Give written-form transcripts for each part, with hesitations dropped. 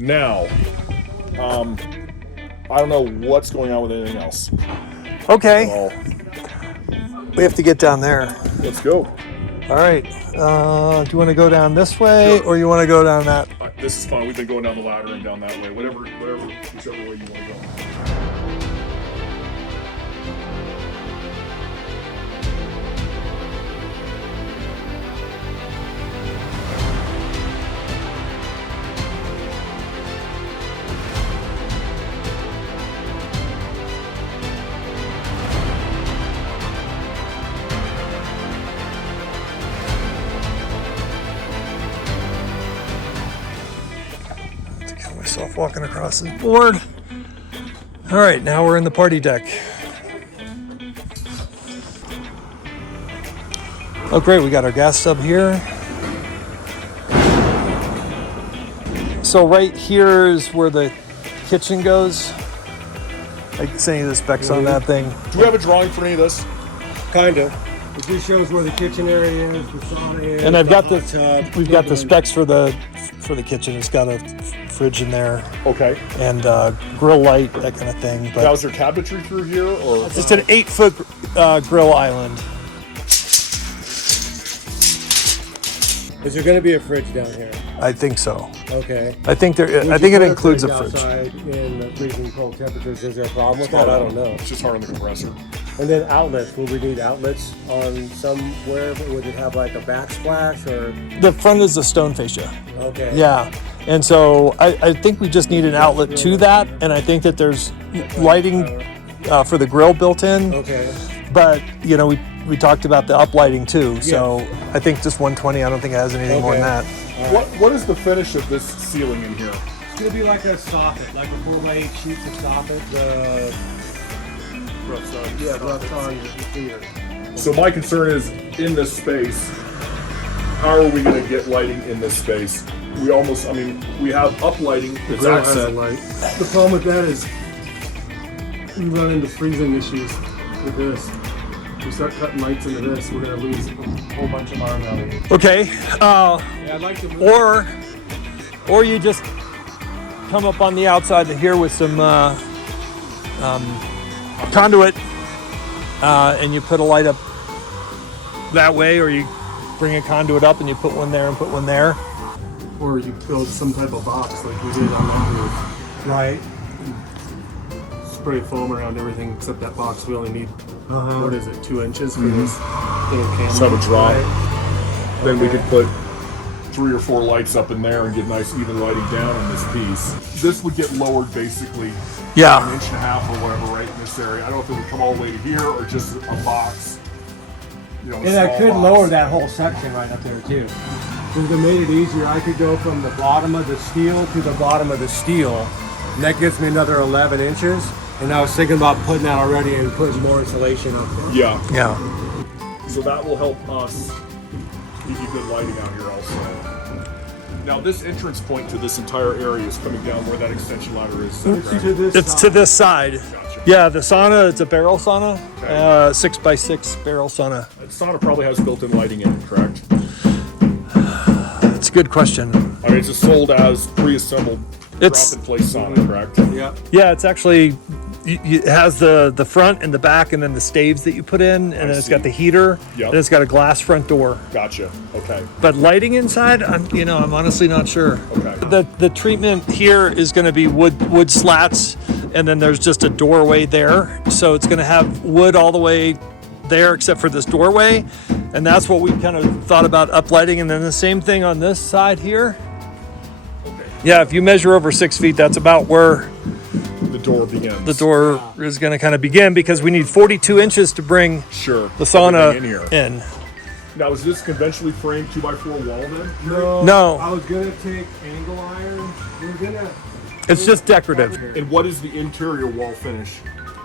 Now, I don't know what's going on with anything else. Okay. We have to get down there. Let's go. All right. Do you want to go down this way, Sure. or you want to go down that? This is fine. We've been going down the ladder and down that way. Whichever way you want to go. Myself walking across this board. All right, now we're in the party deck. Oh great, we got our gas stub here. So right here is where the kitchen goes. I can send you the specs on that thing. Do we have a drawing for any of this? Kind of. It just shows where the kitchen area is, the sauna is. And I've got the tub. we've got the specs for the kitchen. It's got a fridge in there. Okay. And grill light, that kind of thing. But now, is there cabinetry through here, or it's an 8-foot grill island. Is there going to be a fridge down here? I think so. Okay. I think it includes a fridge. Outside in the freezing cold temperatures, is there a problem with that? I don't know. It's just hard on the compressor. And then outlets. Will we need outlets on somewhere? Would it have like a backsplash or? The front is the stone fascia. Okay. Yeah. And so I think we just need an outlet to that, and I think that there's lighting for the grill built in. Okay. But you know, we talked about the uplighting too. So I think just 120. I don't think it has anything more than that. What is the finish of this ceiling in here? It's gonna be like a soffit, like a 4x8 sheet of soffit. Rough on here. So my concern is, in this space, how are we going to get lighting in this space? We have uplighting that's accent. The problem with that is we run into freezing issues with this. We start cutting lights into this, we're going to lose a whole bunch of our value. Okay. I'd like to move. Or you just come up on the outside of here with some conduit, and you put a light up that way, or you bring a conduit up and you put one there and put one there. Or you build some type of box like we did on that roof. Right. Spray foam around everything except that box. We only need, what is it, 2 inches for this little camera. So to draw. Then we could put 3 or 4 lights up in there and get nice even lighting down on this piece. This would get lowered basically an inch and a half or whatever right in this area. I don't know if it would come all the way to here or just a box. You know, And I could lower that whole section right up there too. If it made it easier, I could go from the Bottom of the steel to the bottom of the steel. And that gives me another 11 inches. And I was thinking about putting that already and putting more insulation up there. Yeah. So that will help us give you good lighting out here also. Now this entrance point to this entire area is coming down where that extension ladder is. It's to this side. Gotcha. Yeah, the sauna, it's a barrel sauna, Okay. 6x6 barrel sauna. The sauna probably has built-in lighting in it, correct? That's a good question. I mean, it's just sold as pre-assembled drop-in-place sauna, correct? Yeah. Yeah, it's actually, it has the front and the back and then the staves that you put in, and then it's got the heater, Yep. and it's got a glass front door. Gotcha. Okay. But lighting inside, I'm honestly not sure. Okay. The treatment here is going to be wood slats, and then there's just a doorway there. So it's going to have wood all the way there except for this doorway, and that's what we kind of thought about uplighting. And then the same thing on this side here. Okay. Yeah, if you measure over 6 feet, that's about where The door begins. the door is going to kind of begin, because we need 42 inches to bring Sure. the sauna Everything in here. in. Now, is this conventionally framed 2x4 wall then? No. I was gonna take angle iron. We're gonna. It's just decorative. And what is the interior wall finish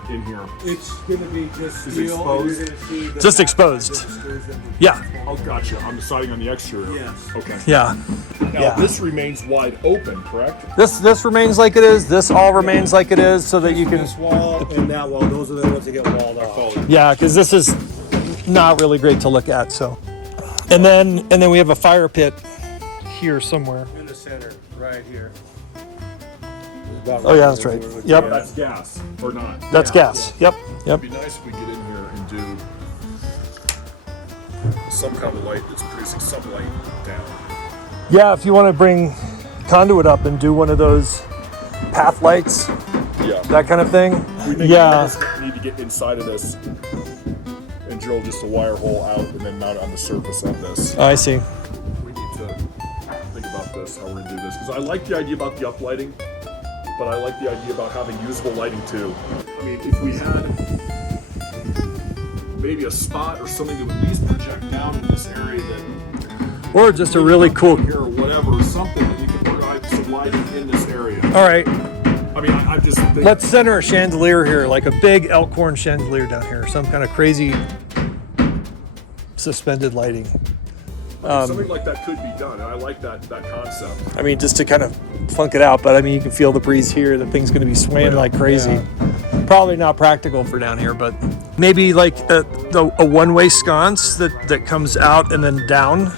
in here? It's gonna be just Is steel. exposed? And you're gonna see the Just back exposed. of the screws that we- Yeah, Oh, gotcha. On the siding on the exterior. Yes. Okay. yeah. Now, Yeah. this remains wide open, correct? This remains like it is. This all remains like it is, so that you can. This wall and that wall, those are the ones that get walled off. Yeah, because this is not really great to look at. So, and then we have a fire pit here somewhere. In the center, right here. about Oh yeah, that's right. Yeah, Yep, that's gas, or not. that's gas. Yep, yep. It'd be nice if we get in here and do some kind of light that's producing some light down. Yeah, if you want to bring conduit up and do one of those path lights, Yeah. that kind of thing. We may Yeah. just need to get inside of this and drill just a wire hole out and then mount it on the surface of this. I see. We need to think about this, how we're gonna do this. Because I like the idea about the uplighting, but I like the idea about having usable lighting too. I mean, if we had maybe a spot or something that would at least project down in this area that, Or just a really cool. here or whatever, something that you can provide some lighting in this area. All right, I mean, I just think. let's center a chandelier here, like a big elk horn chandelier down here, some kind of crazy suspended lighting. Something like that could be done, and I like that concept. I mean, just to kind of funk it out, but I mean, you can feel the breeze here. The thing's going to be swaying like crazy. Probably not practical for down here, but maybe like a one-way sconce that comes out and then down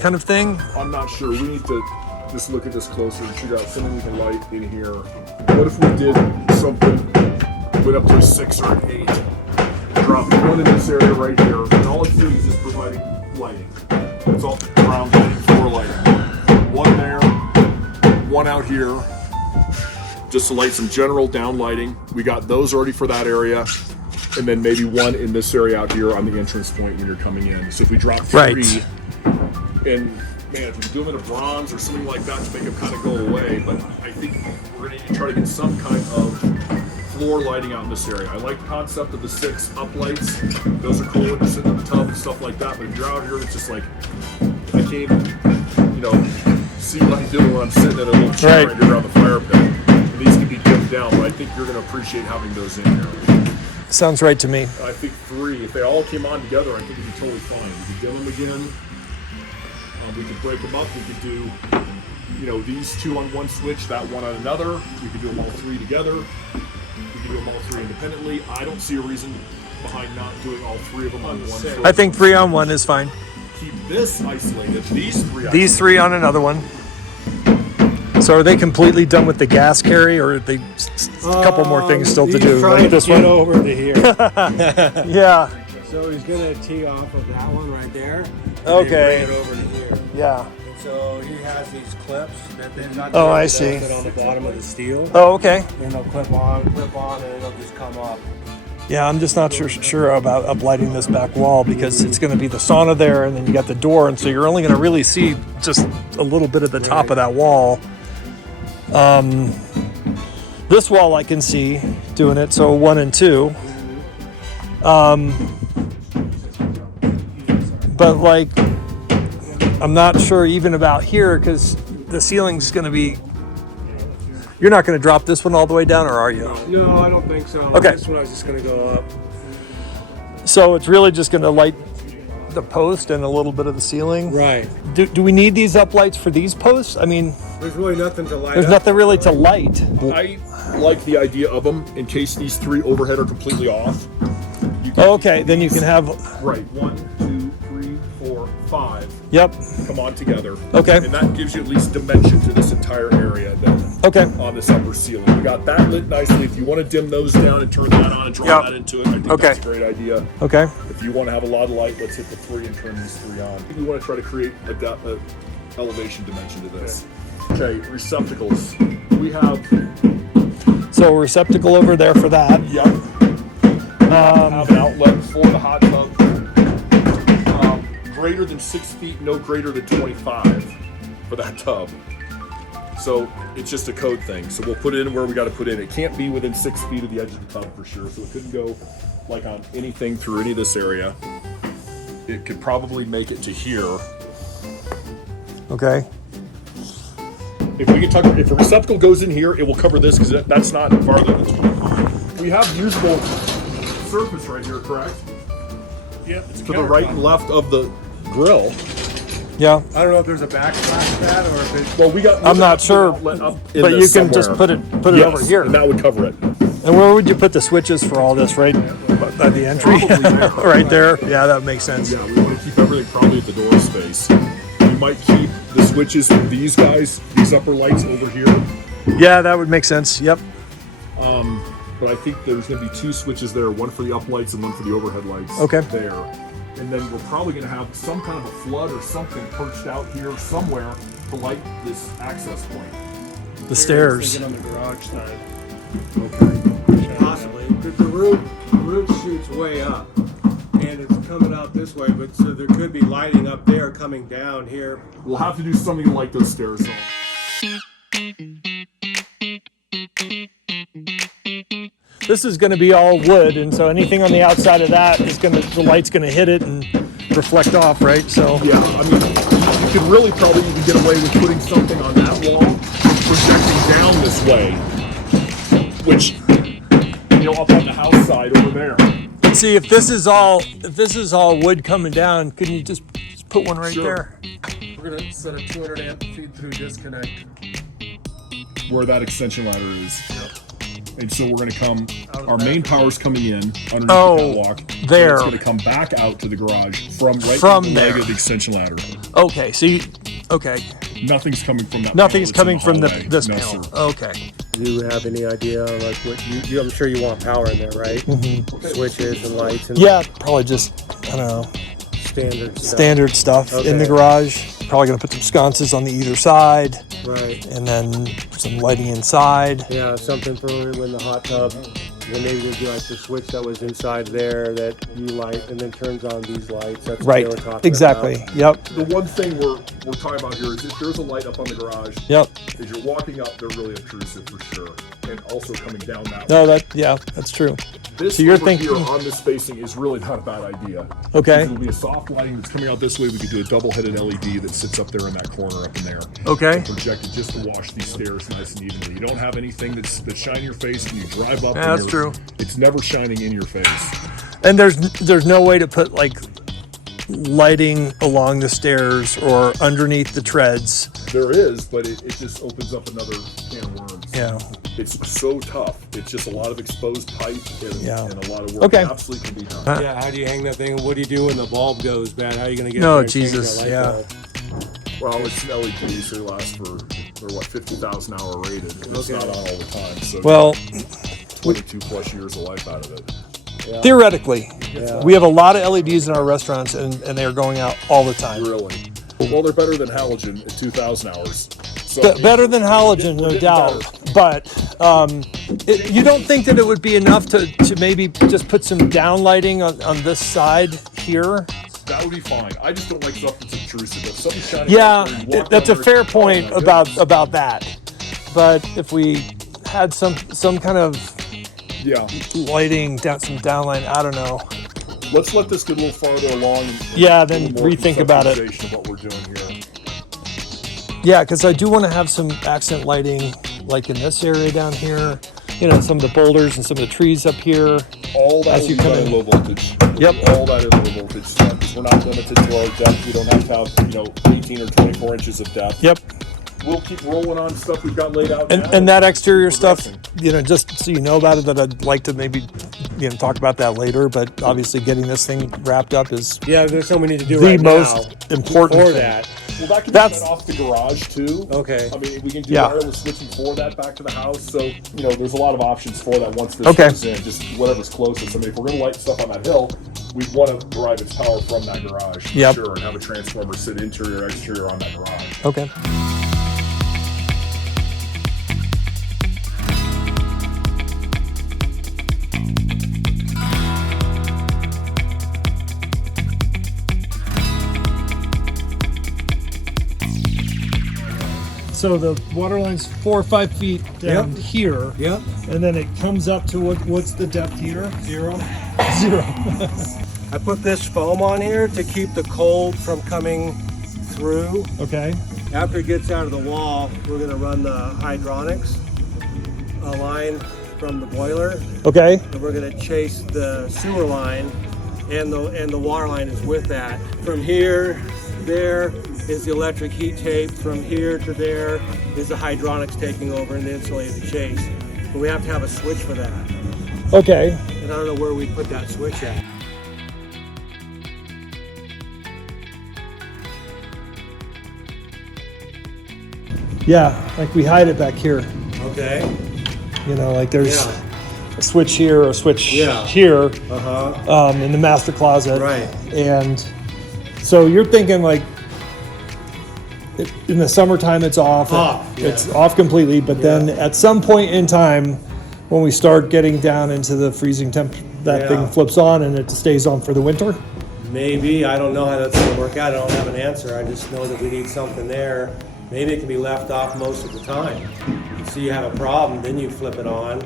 kind of thing. I'm not sure. We need to just look at this closer and figure out something we can light in here. What if we did something, went up to a 6 or an 8, dropped one in this area right here, and all it's doing is just providing lighting. It's all ground lighting, floor lighting. One there, one out here, just to light some general down lighting. We got those already for that area. And then maybe one in this area out here on the entrance point when you're coming in. So if we drop 3, Right. and man, if we do them in a bronze or something like that to make them kind of go away, but I think we're going to need to try to get some kind of floor lighting out in this area. I like the concept of the 6 uplights. Those are cool when you're sitting in the tub and stuff like that, but if you're out here, it's just like, I can't even, see what I'm doing when I'm sitting in a little chair right here around the fire pit. And these can be dimmed down, but I think you're going to appreciate having those in here. Sounds right to me. I think 3, if they all came on together, I think it'd be totally fine. We could dim them again. We could break them up. We could do, these 2 on one switch, that one on another. We could do them all 3 together. We could do them all 3 independently. I don't see a reason behind not doing all 3 of them on one switch. I think 3 on 1 is fine. Keep this isolated. These 3 isolated. These 3 on another one. So are they completely done with the gas carry, or are they a couple more things still to do? Like this get one? over to here. Yeah. So he's gonna tee off of that one right there. and Okay. then bring it over to here. Yeah. And so he has these clips that they're not. Oh, I that see. sit on the bottom of the steel, Oh, okay. and they'll clip on, and it'll just come up. Yeah, I'm just not sure about uplighting this back wall because it's going to be the sauna there, and then you got the door, and so you're only going to really see just a little bit of the top of that wall. This wall I can see doing it, so 1 and 2. But like, I'm not sure even about here because the ceiling's going to be. You're not going to drop this one all the way down, or are you? No, I don't think so. Okay. This one I was just gonna go up. So it's really just going to light the post and a little bit of the ceiling. Right. Do we need these uplights for these posts? I mean, There's really nothing to light there's up. nothing really to light. I like the idea of them in case these 3 overhead are completely off. You can Oh, okay, then you can have. Right, 1, 2, 3, 4, 5 Yep. come on together. Okay. And that gives you at least dimension to this entire area then Okay. on this upper ceiling. We got that lit nicely. If you want to dim those down and turn that on and draw Yep. that into it, I think Okay. that's a great idea. Okay. If you want to have a lot of light, let's hit the 3 and turn these 3 on. We want to try to create a elevation dimension to this. Okay, receptacles. We have, So a receptacle over there for that. have an outlet for the hot tub. Greater than 6 feet, no greater than 25 for that tub. So it's just a code thing. So we'll put it in where we got to put it. It can't be within 6 feet of the edge of the tub for sure. So it couldn't go like on anything through any of this area. It could probably make it to here. Okay. If we can tuck, if a receptacle goes in here, it will cover this because that's not farther than 25. We have usable surface right here, correct? Yeah, it's To the right and left of the grill. Yeah. I don't know if there's a backsplash to that or if it's. Well, we got. I'm not sure, outlet up in but you this can just somewhere. put it over Yes, here. and that would cover it. And where would you put the switches for all this? Right by the entry. Probably there. Right there. Yeah, that makes sense. Yeah, we want to keep everything probably at the door space. We might keep the switches for these guys, these upper lights over here, Yeah, that would make sense. Yep. But I think there's going to be 2 switches there, one for the up lights and one for the overhead lights. Okay. There. And then we're probably going to have some kind of a flood or something perched out here somewhere to light this access point. The stairs. Thinking on the garage side. Okay. Possibly. The roof shoots way up, and it's coming out this way, but so there could be lighting up there coming down here. We'll have to do something to light those stairs on. This is going to be all wood, and so anything on the outside of that is the light's going to hit it and reflect off, right? So Yeah, I mean, you could really probably even get away with putting something on that wall and projecting down this way, which, up on the house side over there. let's see if this is all wood coming down. Couldn't you just put one right Sure. there? We're gonna set a 200 amp feed through disconnect. Where that extension ladder is. And so we're going to come, our main power's coming in underneath the catwalk. There. And it's going to come back out to the garage from the leg there. of the extension ladder. Okay, so okay, Nothing's coming from that. nothing's panel coming from that's in the this hallway. panel. No, sir. Okay. Do you have any idea, like what you I'm sure you want power in there, right? Switches and lights and Yeah, probably just I don't know. standard stuff. In the Okay. garage. Probably gonna put some sconces on the either side, Right. and then some lighting inside. Yeah, something for when the hot tub. Then maybe there'd be like the switch that was inside there that you light and then turns on these lights. That's what Right. they were talking Exactly. about. Yep. The one thing we're talking about here is if there's a light up on the garage, Yep. as you're walking up, they're really obtrusive for sure. And also coming down that No, way. that's true. This so you're over thinking- here on this spacing is really not a bad idea. Okay. It'll be a soft lighting that's coming out this way. We could do a double-headed LED that sits up there in that corner up in there. Okay. Projected just to wash these stairs nice and evenly. You don't have anything that's shining your face when you drive up. Yeah, and that's true. It's never shining in your face. And there's no way to put like lighting along the stairs or underneath the treads. There is, but it just opens up another can of worms. Yeah. It's so tough. It's just a lot of exposed pipe and, Yeah. and a lot of work. Okay. That absolutely can be done. Yeah, how do you hang that thing? What do you do when the bulb goes bad? How are you going to get No, there and change Jesus, that light yeah. bulb? Well, it's an LED, so it lasts for they're what 50,000 hour rated. And it's not on all the time, so Well, 22 plus years of life out of it. theoretically, Yeah. we have a lot of LEDs in our restaurants, and they are going out all the time. Really. Well, they're better than halogen at 2,000 hours. So, Better than halogen, no getting doubt. better. But you don't think that it would be enough to maybe just put some down lighting on this side here? That would be fine. I just don't like stuff that's intrusive. If something's shining Yeah, out there, you walk that's a down fair there, point oh my goodness. about that. But if we had some kind of Yeah. lighting down, some downline, I don't know. Let's let this get a little farther along. And Yeah, a then little more rethink about it. conceptualization of what we're doing here. Yeah, because I do want to have some accent lighting, like in this area down here. Some of the boulders and some of the trees up here. All that As will you be come done in in. low voltage. Yep. All that in low voltage stuff. Because we're not limited to our depth. We don't have to have 18 or 24 inches of depth. Yep. We'll keep rolling on stuff we've got laid out. And now. and that exterior stuff, Progressing. just so you know about it, that I'd like to maybe talk about that later. But obviously, getting this thing wrapped up is Yeah, there's something we need to do the right most now important for thing. that. Well, that can That's- be set off the garage too. Okay. I mean, we can do Yeah. wireless switching for that back to the house. So, there's a lot of options for that once this Okay. goes in. Just whatever's closest. I mean, if we're going to light stuff on that hill, we want to derive its power from that garage for Yep. sure, and have a transformer sit interior, exterior on that garage. Okay. So the water line's 4 or 5 feet down Yep. here. Yep. And then it comes up to what's the depth here? 0. 0. I put this foam on here to keep the cold from coming through. Okay. After it gets out of the wall, we're going to run the hydronics, a line from the boiler, Okay. and we're going to chase the sewer line, and the water line is with that. From here, there is the electric heat tape. From here to there is the hydronics taking over and the insulated chase. But we have to have a switch for that, Okay. and I don't know where we put that switch at. Yeah, like we hide it back here. Okay. You know, like there's Yeah. a switch here, a switch here, in the master closet. Right. And so you're thinking like in the summertime it's off. It's off completely, but then at some point in time when we start getting down into the freezing temp, that thing flips on and it stays on for the winter. Maybe. I don't know how that's going to work out. I don't have an answer. I just know that we need something there. Maybe it can be left off most of the time. So you have a problem, then you flip it on.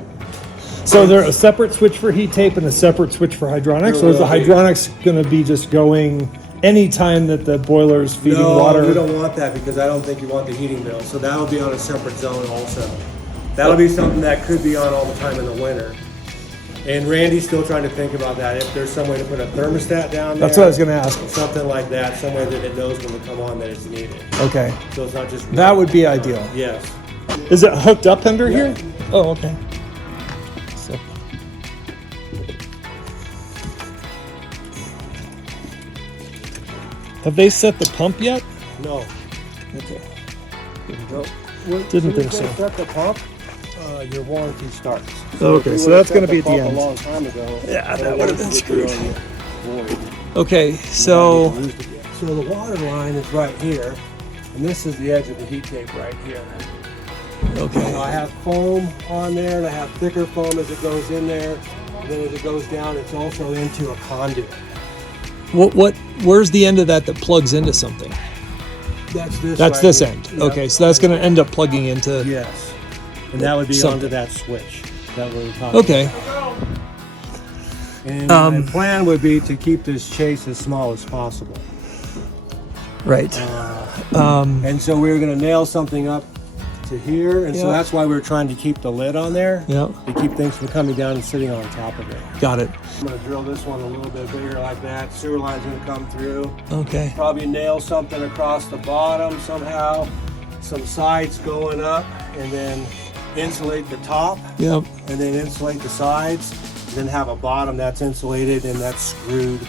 So there's a separate switch for heat tape and a separate switch for hydronics? Or is the hydronics going to be just going any time that the boiler's feeding water? No, we don't want that because I don't think you want the heating bill. So that'll be on a separate zone also. That'll be something that could be on all the time in the winter. And Randy's still trying to think about that. If there's some way to put a thermostat down there. That's what I was going to ask. Something like that, somewhere that it knows when to come on that it's needed. Okay. So it's not just... That would be ideal. Yes. Is it hooked up under here? Oh, okay. So. Have they set the pump yet? No. Okay. Didn't think so. Set the pump, your warranty starts. Okay, so that's going to be at the A end. long time ago. Yeah, that would have been screwed. Okay, so So the water line is right here, and this is the edge of the heat tape right here. okay, So I have foam on there, and I have thicker foam as it goes in there. And then as it goes down, it's also into a conduit. where's the end of that plugs into something? That's this. That's right this here. end. Yep. Okay, so that's going to end up plugging into. Yes. And that would be Something. onto that switch that we're talking Okay. about. And my plan would be to keep this chase as small as possible. Right. And so we were going to nail something up to here, and so Yeah. that's why we were trying to keep the lid on there. Yeah. To keep things from coming down and sitting on top of it. Got it. I'm going to drill this one a little bit bigger like that. Sewer line's going to come through. Okay. Probably nail something across the bottom somehow. Some sides going up, and then insulate the top. Yep. And then insulate the sides, and then have a bottom that's insulated and that's screwed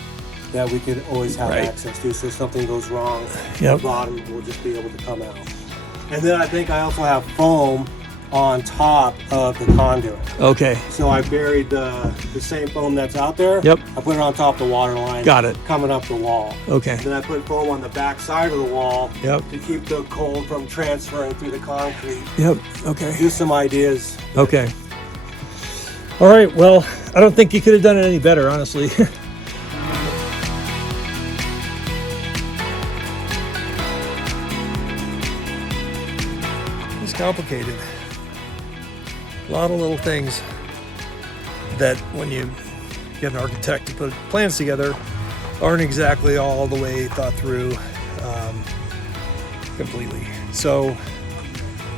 that we could always have Right. access to. So if something goes wrong, Yep. the bottom will just be able to come out. And then I think I also have foam on top of the conduit. Okay. So I buried the same foam that's out there. Yep. I put it on top of the water line. Got it. Coming up the wall. Okay. Then I put foam on the back side of the wall. Yep. To keep the cold from transferring through the concrete. Yep. Okay. Just some ideas. Okay. All right. Well, I don't think you could have done it any better, honestly. It's complicated. A lot of little things that when you get an architect to put plans together aren't exactly all the way thought through completely. So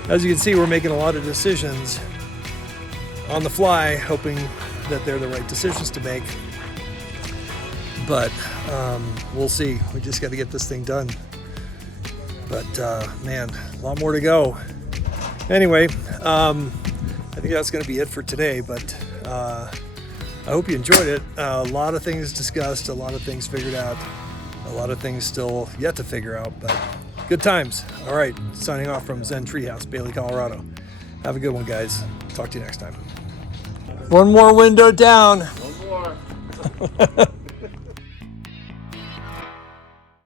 as you can see, we're making a lot of decisions on the fly, hoping that they're the right decisions to make. But we'll see. We just got to get this thing done. But man, a lot more to go. Anyway, I think that's going to be it for today. But I hope you enjoyed it. A lot of things discussed, a lot of things figured out, a lot of things still yet to figure out. But good times. All right, signing off from Zen Treehouse, Bailey, Colorado. Have a good one, guys. Talk to you next time. One more window down. One more.